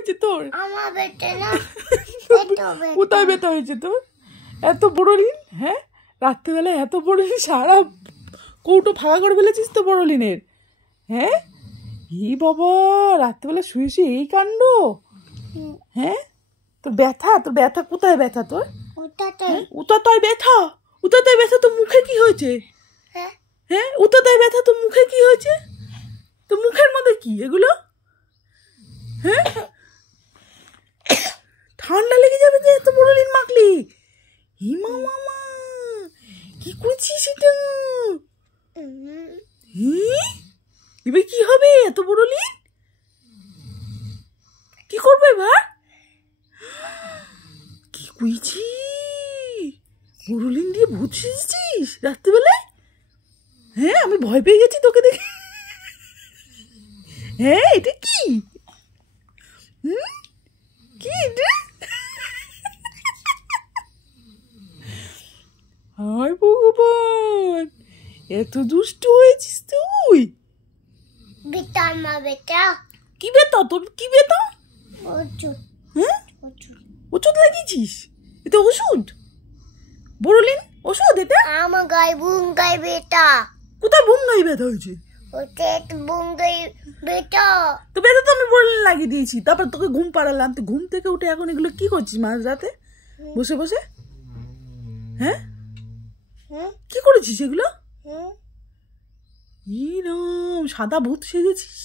হয়েছে তোর? কোথায় ব্যথা হয়েছে তোর? এত বড়লিন, হ্যাঁ রাত্রেবেলা এত বড়লিন, সারা কৌটো ফাঁকা করে ফেলেছিস তো বড়লিনের। হ্যাঁ ই বাবা, রাত্রেবেলা শুয়ে শুয়ে এই কাণ্ড। হ্যাঁ তোর ব্যথা কোথায় ব্যথা তোর? উতাতায় ব্যথা। উতাতায় ব্যথা তো মুখে কি হয়েছে? হ্যাঁ উতাতায় ব্যথা তো মুখে কি হয়েছে? তো মুখের মধ্যে কি এগুলো? হ্যাঁ ঠান্ডা লেগে যাবে যে এত বড়লিন মাখলি। হিমা মামা কি করছিস এটা? এবার কি হবে এত বড়লিন? কি করবে এবার? কি কইছি? বড়লিন দিয়ে ভূত সেজেছিস রাত্রিবেলায়? হ্যাঁ আমি ভয় পেয়ে গেছি তোকে দেখে। হ্যাঁ এটা কি? কি এটা? হায় ভগবান, এত দুষ্ট হয়েছিস তুই। কি বেতা তোর? কি বেতা? হ্যাঁ ওষুধ লাগিয়েছিস? এটা ওষুধ? বড়লিন ওষুধ এটা? আমার গায়ে বুঙ্গাই বেটা। কোথায় বুঙ্গাই ব্যথা হয়েছে? বুঙ্গাই বেটা তো ব্যথা তো আমি বড়লিন লাগিয়ে দিয়েছি, তারপর তোকে ঘুম পাড়ালাম। তুই ঘুম থেকে উঠে এখন এগুলো কি করছিস মাঝ রাতে বসে বসে? হ্যাঁ কি করেছিস এগুলো? রাম, সাদা ভূত সেজেছিস।